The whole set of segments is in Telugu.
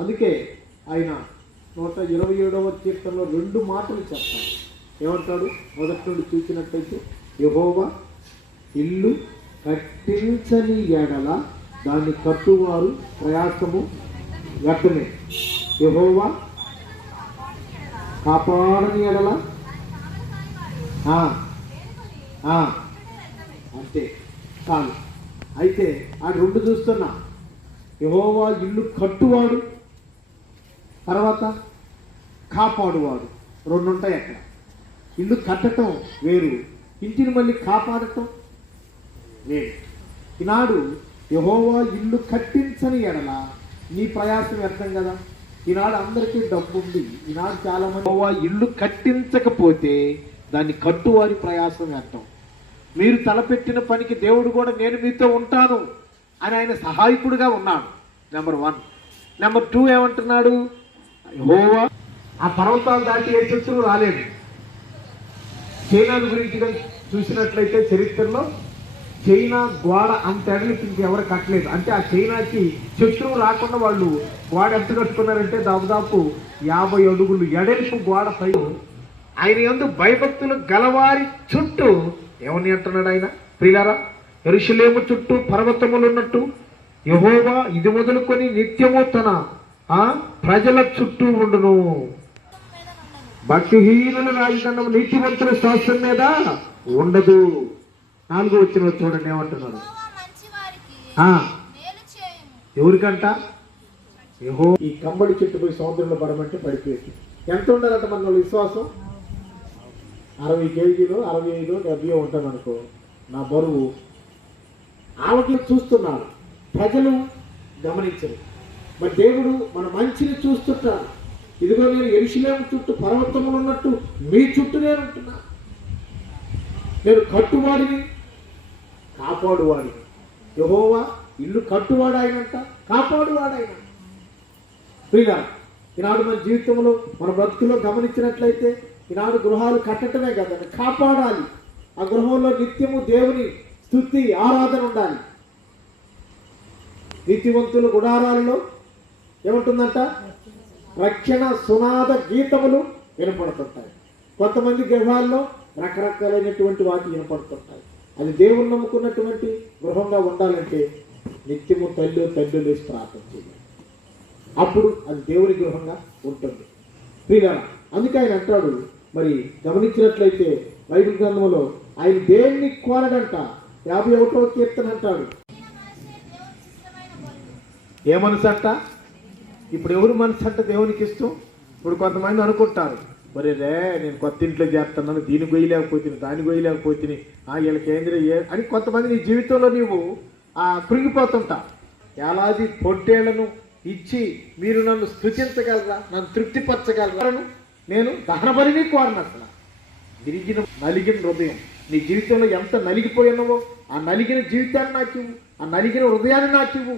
అందుకే ఆయన 127వ కీర్తనలో 2 మాటలు చెప్తాడు. ఏమంటాడు? మొదటి నుండి చూసినట్లయితే, యెహోవా ఇల్లు కట్టించని ఎడల దాన్ని కట్టువారు ప్రయాసము వ్యర్థమే. యెహోవా కాపాడని ఎడల అంతే చాలు. అయితే ఆ 2 చూస్తున్నా. యెహోవా ఇల్లు కట్టువాడు, తర్వాత కాపాడువాడు. 2 ఉంటాయి అక్కడ. ఇల్లు కట్టడం వేరు, ఇంటిని మళ్ళీ కాపాడటం వేరు. ఈనాడు యెహోవా ఇల్లు కట్టించని ఎడల నీ ప్రయాసం వ్యర్థం కదా. ఈనాడు అందరికీ డబ్బు ఉంది. ఈనాడు చాలామంది యెహోవా ఇల్లు కట్టించకపోతే దాన్ని కట్టువారి ప్రయాసం వ్యర్థం. మీరు తలపెట్టిన పనికి దేవుడు కూడా నేను మీతో ఉంటాను అని ఆయన సహాయకుడుగా ఉన్నాడు. నెంబర్ 1. నెంబర్ 2 ఏమంటున్నాడు? యెహోవా ఆ పర్వతాలు దాటి ఏ శత్రువు రాలేదు. చైనా గురించి చూసినట్లయితే చరిత్రలో చైనా గోడ అంత ఎడలికి ఇంకెవరు కట్టలేదు. అంటే ఆ చైనాకి శత్రువు రాకుండా వాళ్ళు గోడ ఎంత కట్టుకున్నారంటే దాదాపు 50 అడుగులు ఎడలిపు గోడ పై ఆయన యందు భయభక్తులు గలవారి చుట్టూ ఏమని అంటున్నాడు ఆయన? ప్రియులారా, యెరూషలేము చుట్టూ పర్వతములు ఉన్నట్టు యెహోవా ఇది మొదలుకొని నిత్యము తన ప్రజల చుట్టూ ఉండును. భక్తిహీనుల రాజదండం నీతివంతుల శాస్త్రం మీద ఉండదు. 4వ వచనం చూడండి ఏమంటున్నాడు? ఎవరికంట? ఈ కంబడి చెట్టు పోయి సముద్రంలో పడమంటే పడిపోయింది. ఎంత ఉండాలంట మన విశ్వాసం? 60 కేజీలు, 65, 70 ఉంటాం అనుకో. నా బరువు వాళ్ళకి చూస్తున్నాడు, ప్రజలు గమనించరు. మరి దేవుడు మన మంచిని చూస్తుంటాడు. ఇదిగో నేను యెరూషలేము చుట్టూ పర్వతములు ఉన్నట్టు మీ చుట్టూ నేను ఉంటున్నా. నేను కట్టువాడిని, కాపాడువాడిని. యెహోవా ఇల్లు కట్టువాడాయనంట, కాపాడువాడాయన. ప్రియులారా, ఈనాడు మన జీవితంలో మన బ్రతుకులో గమనించినట్లయితే ఈనాడు గృహాలు కట్టడమే కదండి, కాపాడాలి. ఆ గృహంలో నిత్యము దేవుని స్తుతి ఆరాధన ఉండాలి. నీతివంతుల గుడారాలలో ఏముంటుందంట? రక్షణ సునాద గీతములు వినపడుతుంటాయి. కొంతమంది గృహాల్లో రకరకాలైనటువంటి వాటి వినపడుతుంటాయి. అది దేవుని నమ్ముకున్నటువంటి గృహంగా ఉండాలంటే నిత్యము తండ్రులు ప్రార్థన చేయాలి. అప్పుడు అది దేవుని గృహంగా ఉంటుంది. ప్రియులారా, అందుకే ఆయన అంటాడు, మరి గమనించినట్లయితే బైబిల్ గ్రంథంలో ఆయన దేవుని కోరడంట. 51వ కీర్తన అంటాడు, ఏ మనసు అంట? ఇప్పుడు ఎవరు మనసు అంట దేవునికి ఇష్టం? ఇప్పుడు కొంతమంది అనుకుంటారు, మరి నేను కొత్త ఇంట్లో చేస్తున్నాను, దీన్ని గొయ్యలేకపోతుంది, దాన్ని గొయ్యలేకపోతుంది, వీళ్ళకి ఏంద్ర అని కొంతమంది నీ జీవితంలో నీవు కృంగిపోతుంటా. ఏలాది పొట్టేళ్లను ఇచ్చి మీరు నన్ను స్తుతించగలరా, నన్ను తృప్తిపరచగలరా? నేను దహనబలిని కోరను. అసలు నలిగిన హృదయం నీ జీవితంలో ఎంత నలిగిపోయినావో ఆ నలిగిన జీవితాన్ని నాకు ఇవ్వు, ఆ నలిగిన హృదయాన్ని నాకు ఇవ్వు.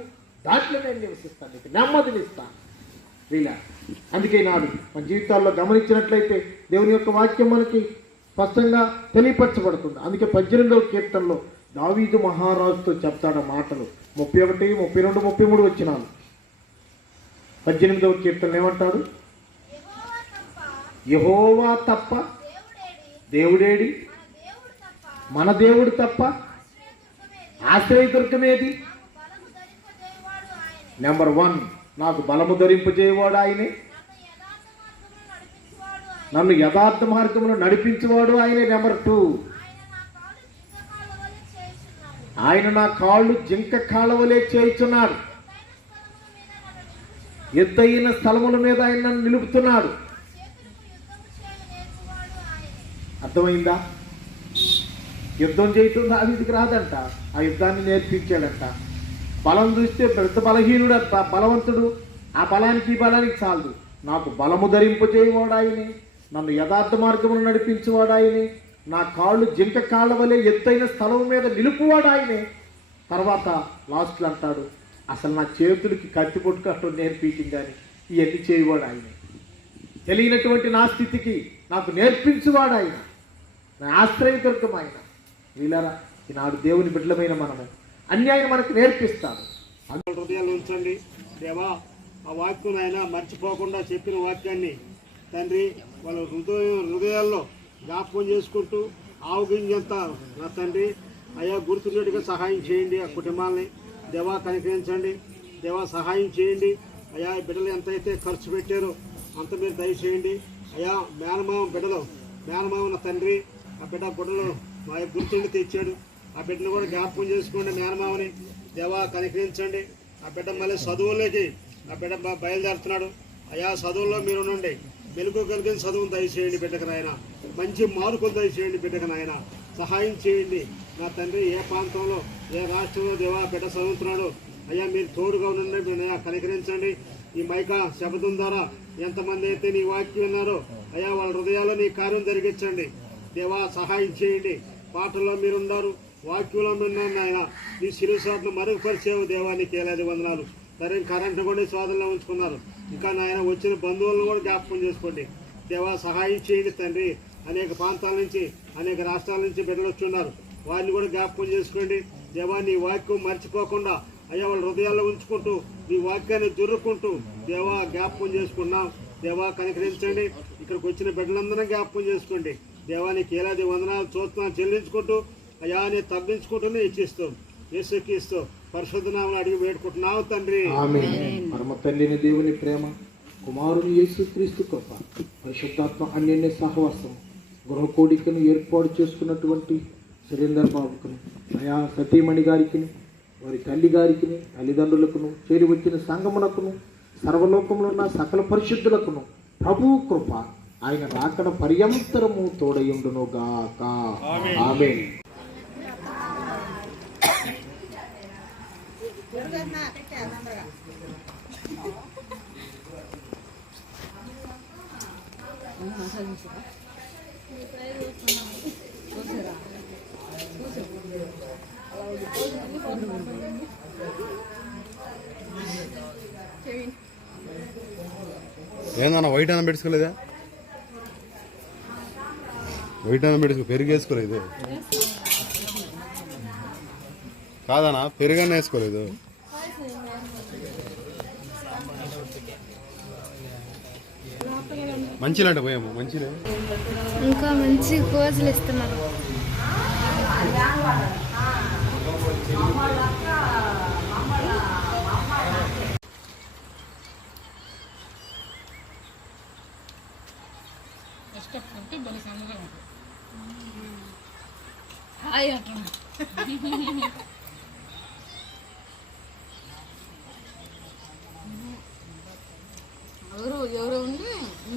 దాంట్లో నేను నివసిస్తాను, నీకు నెమ్మదిని ఇస్తాను. వీళ్ళ అందుకే నాడు మన జీవితాల్లో గమనించినట్లయితే దేవుని యొక్క వాక్యం మనకి స్పష్టంగా తెలియపరచబడుతుంది. అందుకే 18వ కీర్తనలో దావీదు మహారాజుతో చెప్తాడు మాటలు. 31, 32, 33 వచ్చినాను. 18వ కీర్తనలు ఏమంటాడు? యెహోవా తప్ప దేవుడేడి? మన దేవుడు తప్ప ఆశ్రయదుర్గమేది? నెంబర్ 1, నాకు బలము ధరింపజేయవాడు ఆయనే, నన్ను యథార్థ మార్గమును నడిపించేవాడు ఆయనే. నెంబర్ 2, ఆయన నా కాళ్ళు జింక కాళ్ళవలే చేయుచున్నాడు, ఎత్తైన స్థలముల మీద ఆయన నన్ను నిలుపుతున్నాడు. అర్థమైందా? యుద్ధం చేయటం దావీదుకి రాదంట, ఆ యుద్ధాన్ని నేర్పించాడంట. బలం చూస్తే పెద్ద బలహీనుడు అంట, బలవంతుడు. ఆ బలానికి ఈ బలానికి చాలదు. నాకు బలము ధరింపజేయవాడు ఆయనే, నన్ను యథార్థ మార్గమును నడిపించేవాడు ఆయనే, నా కాళ్ళు జింక కాళ్ళ వలె ఎత్తైన స్థలం మీద నిలుపువాడు ఆయనే. తర్వాత లాస్ట్లో అంటాడు, అసలు నా చేతులకి కత్తి పట్టుకట్టడం నేర్పించింది అని ఇవన్నీ చేయవాడు ఆయనే. తెలియనటువంటి నా స్థితికి నాకు నేర్పించువాడు ఆయన, నా ఆశ్రయదుర్గం ఆయన. వీళ్ళరా, ఈనాడు దేవుని బిడ్డలమైన మనము అన్యాయం మనకు నేర్పిస్తాడు. హృదయాలు ఉంచండి. దేవా, ఆ వాక్యం ఆయన మర్చిపోకుండా చెప్పిన వాక్యాన్ని తండ్రి వాళ్ళ హృదయాల్లో జ్ఞాపకం చేసుకుంటూ ఆవుగింజంతా నా తండ్రి అయ్యా గుర్తున్నట్టుగా సహాయం చేయండి. ఆ కుటుంబాలని దేవా కనికరించండి, దేవా సహాయం చేయండి. అయ్యా బిడ్డలు ఎంతైతే ఖర్చు పెట్టారో అంత మీరు దయచేయండి. అయ్యా మేనమామ నా తండ్రి ఆ బిడ్డ గుడ్డలు మా గుర్తుండి తెచ్చాడు. ఆ బిడ్డను కూడా జ్ఞాపకం చేసుకోండి. మేనమామని దేవా కనికరించండి. ఆ బిడ్డ మళ్ళీ చదువుల్లోకి ఆ బిడ్డ బయలుదేరుతున్నాడు. అయ్యా చదువుల్లో మీరు ఉండండి. వెలుగు కలిగిన చదువును దయచేయండి బిడ్డకు నాయన. మంచి మార్కులు దయచేయండి బిడ్డకు నాయన. సహాయం చేయండి నా తండ్రి. ఏ ప్రాంతంలో ఏ రాష్ట్రంలో దేవా బిడ్డ చదువుతున్నాడో అయ్యా మీరు తోడుగా ఉండండి. అయ్యా కనికరించండి. ఈ మైకా శబ్దం ద్వారా ఎంతమంది అయితే నీ వాక్యం విన్నారో అయ్యా వాళ్ళ హృదయాల్లో నీ కార్యం జరిగించండి దేవా. సహాయం చేయండి. పాటల్లో మీరున్నారు, వాక్యంలో ఉన్నారు నాయన. నీ శిరుసాట్ను మరుగుపరిచేవు దేవా, నీకు ఏలాది వందనాలు. సరే కరెంటు కూడా స్వాధంలో ఉంచుకున్నారు. ఇంకా నాయన వచ్చిన బంధువులను కూడా జ్ఞాపకం చేసుకోండి దేవా. సహాయం చేయండి తండ్రి. అనేక ప్రాంతాల నుంచి అనేక రాష్ట్రాల నుంచి బిడ్డలు వచ్చున్నారు. వారిని కూడా జ్ఞాపకం చేసుకోండి దేవా. నీ వాక్యం మర్చిపోకుండా అయ్యా వాళ్ళ హృదయాల్లో ఉంచుకుంటూ నీ వాక్యాన్ని జుర్రుకుంటూ దేవా జ్ఞాపకం చేసుకున్నాం దేవా. కనికరించండి. ఇక్కడికి వచ్చిన బిడ్డలందరం జ్ఞాపకం చేసుకోండి దేవా. నీకు ఏలాది వందనాలు చూస్తున్నాను చెల్లించుకుంటూ అయ్యా నేను తగ్గించుకుంటూనే ఇచ్చిస్తూ యేసుక్రీస్తు పరిశుద్ధ నామమున అడిగి వేడుకుంటున్నావు తండ్రి. పరమ తండ్రిని దేవుని ప్రేమ, కుమారుని యేసుక్రీస్తు కృప, పరిశుద్ధాత్మ అన్యోన్య సహవాసం, గృహ కోడికను ఏర్పాటు చేసుకున్నటువంటి సురేందర్ బాబుకును అయా సతీమణి గారికి, వారి తల్లి గారికి, తల్లిదండ్రులకును, చేరి వచ్చిన సంగమునకును, సర్వలోకంలో ఉన్న సకల పరిశుద్ధులకును ప్రభు కృప ఆయన రాకడ పర్యంతరము తోడయుండును గాక. ఆమేన్. ఏందన్నా వైట్ అన్నం పెట్టుకోలేదా? వైట్ అన్నం పెట్టుకో, పెరుగు వేసుకోలేదు కాదన్నా, పెరుగన్న వేసుకోలేదు. మంచిలంట పోయాము, మంచిలే ఇంకా మంచి కోజులు ఇస్తున్నారు. ఎవరు ఉంది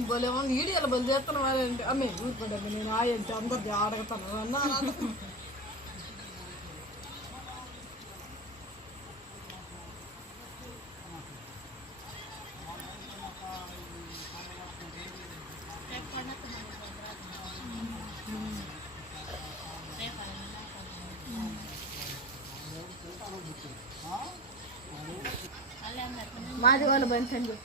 బలే ఉంది ఈడియాలో బలి చేస్తాను వాళ్ళంటే అమ్మే ఊరుకోండి నేను ఆయంటే అందరు అడగతాను అన్నా. మాది వాళ్ళు బంచండి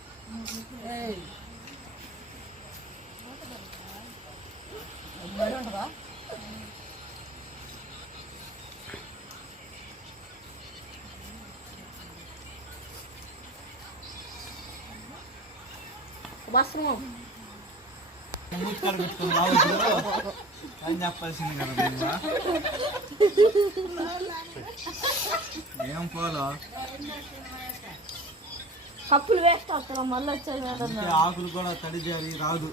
వస్త్రం అని చెప్పాల్సింది కదా ఏం పోలో కప్పులు వేస్ట్ అవుతారా మళ్ళీ వచ్చాయి ఆకులు కూడా తడి జారి రాదు.